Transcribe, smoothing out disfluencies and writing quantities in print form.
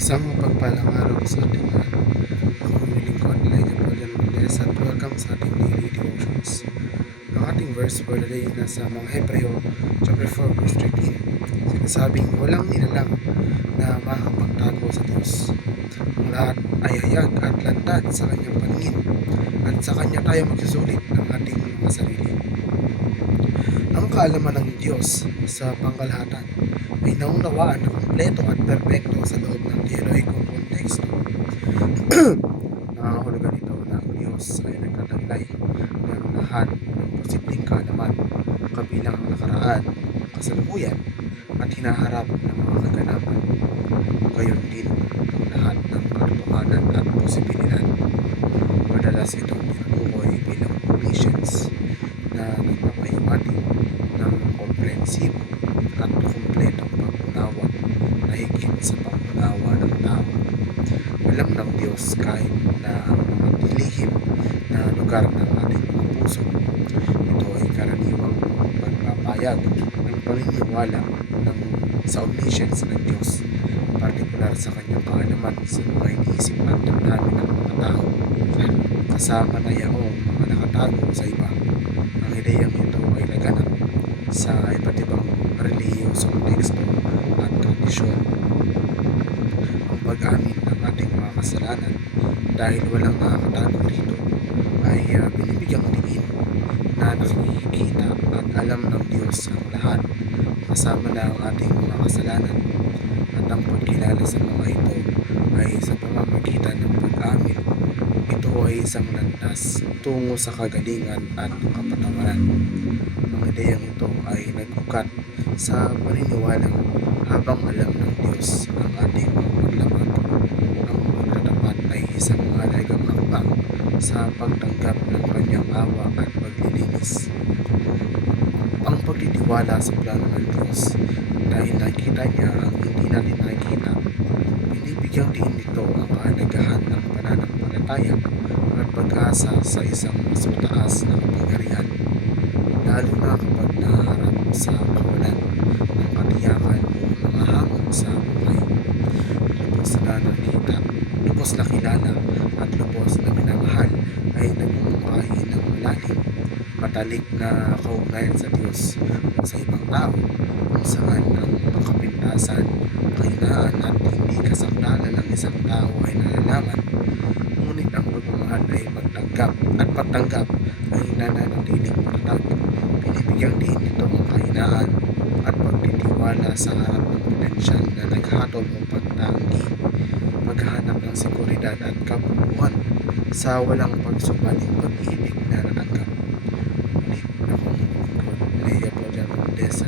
Isang mapagpalang araw sa ating lahat. Ako ang inyong lingkod, Elijah Paulian Mendez, at welcome sa ating daily devotions. Ang ating verse for the day nasa mga Hebreo chapter 4 verse 13. Sinasabing walang nilalang na makakapagtago sa Diyos. Ang lahat ay hayag at lantad sa kanyang paningin, at sa kanya tayo magsusulit ng ating mga sarili. Ang kaalaman ng Diyos sa pangkalahatan ay naunawaan na kompleto at perpekto sa loob ng teolohikong konteksto. Nangangahulugan ito na ang Diyos ay nagtataglay ng lahat ng posibleng kaalaman, kabilang ang nakaraan, kasalukuyan, at hinaharap ng mga kaganapan. Gayon din ang lahat ng katotohanan at posibilidad. Madalas itong tinutukoy bilang omniscience na nagpapahiwatig ng komprehensibo at kumpletong pag-unawa na higit sa pag-unawa ng tao. Alam ng Diyos kahit na ang mga dilihim na lugar ng ating mga puso. Ito ay karaniwang pagpapayag ng paniniwala sa omniscience ng Diyos, partikular sa kanyang kaalaman sa mga iniisip at damdamin ng mga tao, kasama na yaong mga nakatago sa iba. Ang ideyang ito ay laganap sa iba't ibang relihiyosong teksto at tradisyon. Ang pag-amin ng ating mga kasalanan dahil walang nakakatago rito ay binibigyang diin na nakikita at alam ng Diyos ang lahat, kasama na ang ating mga kasalanan, at ang pagkilala sa mga ito ay sa pamamagitan ng pag-amin. Ito ay isang landas tungo sa kagalingan at kapatawaran. Ang ideyang ito ay nag-ugat sa paniniwalang habang alam ng Diyos ang ating mga paglamag, ang pagtatapat ay isang mahalagang hakbang sa pagtanggap ng kanyang awa at paglilinis. Ang pagtitiwala sa plano ng Diyos dahil nakikita niya ang hindi natin nakikita. Binibigyang din nito ang kahalagahan ng pananampalataya at pag-asa sa isang mas mataas na kapangyarihan, lalo na kapag naharap sa kawalan ng katiyakan o mga hamon sa buhay. Lubos na nakita, lubos na kilala, at lubos na minamahal ay nagmumungkahi ng malalim, matalik na kaugnayan sa Diyos o sa ibang tao, kung saan ang pagkapintasan, kahinaan at hindi kasanglalan ng isang tao ay nalalaman. Ngunit ang pagmamahal ay pagtanggap ay nananatiling matatag. Binibigyang din nito ang kahinaan at pagtitiwala sa harap ng potensyal na naghatol o pagtanggi, maghahanap ng seguridad at kabubuhan sa walang pagsubaling pag-ibig na natanggap. Ulit akong lingkod, Leia Paulian Mendez,